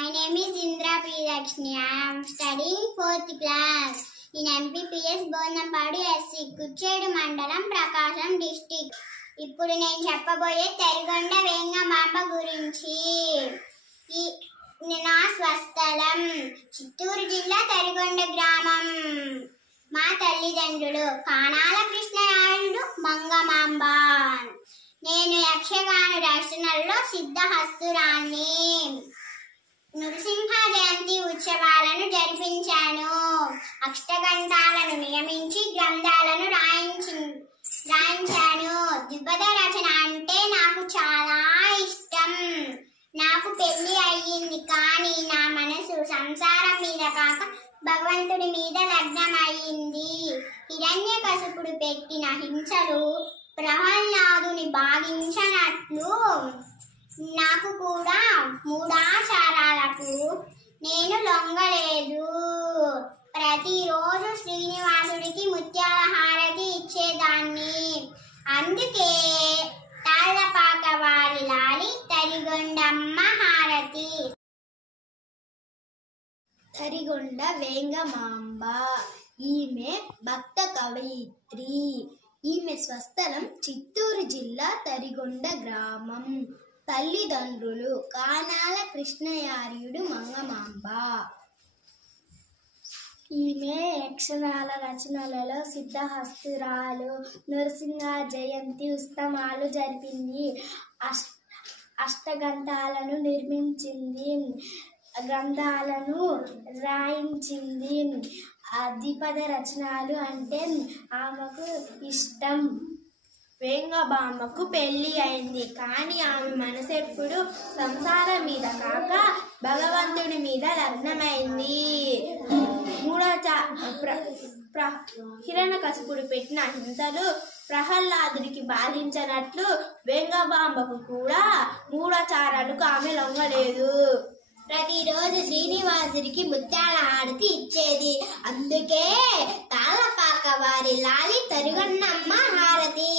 My name is Indra Priyakshni. I am studying 4th class in MPPS Bonnampadu SC, Kuchedu Mandalam, Prakasam district. ఇప్పుడు నేను చెప్పబోయే తరిగొండ వేంగమాంబ గురించి. నా స్వస్థలం చిత్తూరు జిల్లా తరిగొండ గ్రామం. మా తల్లిదండ్రులు కానాల కృష్ణయాయుడు, మంగమాంబ. నేను యక్షగాన రచనల్లో సిద్ధహస్తురాన్ని. నృసింహ జయంతి ఉత్సవాలను జరిపించాను. అష్టగంటాలను నియమించి గ్రంథాలను రాయించాను. ద్విపద రచన అంటే నాకు చాలా ఇష్టం. నాకు పెళ్లి అయ్యింది, కానీ నా మనసు సంసారం మీద కాక భగవంతుడి మీద లగ్నమయ్యింది. హిరణ్యకశిపుడు పెట్టిన హింసలు ప్రహ్లాదుని బాధించినట్లు నాకు కూడా మూఢాచారాలకు నేను లొంగలేదు. ప్రతిరోజు శ్రీనివాసుడికి ముత్యాల హారతి ఇచ్చేదాన్ని. అందుకే తాళ్లపాక వారి లాలి తరిగొండమ్మ హారతి. తరిగొండ వేంగమాంబ ఈమె భక్త కవయిత్రి. ఈమె స్వస్థలం చిత్తూరు జిల్లా తరిగొండ గ్రామం. తల్లిదండ్రులు కానాల కృష్ణయాయుడు, మంగమాంబ. ఈమె యక్షగాన రచనలలో సిద్ధహస్తురాలు. నృసింహ జయంతి ఉత్సవాలు జరిపింది. అష్టగంటాలను నిర్మించింది. గ్రంథాలను రాయించింది. ద్విపద రచనలు అంటే ఆమెకు ఇష్టం. వేంగమాంబకు పెళ్లి అయింది, కానీ ఆమె మనసెప్పుడు సంసారం మీద కాక భగవంతుడి మీద లగ్నమైంది. హిరణ్యకశిపుడు పెట్టిన హింసలు ప్రహ్లాదుడికి బాధించినట్లు వేంగమాంబకు కూడా మూఢాచారాలకు ఆమె లొంగలేదు. ప్రతిరోజు శ్రీనివాసుడికి ముత్యాల హారతి ఇచ్చేది. అందుకే తాళ్లపాక వారి లాలి తరిగొండమ్మ హారతి.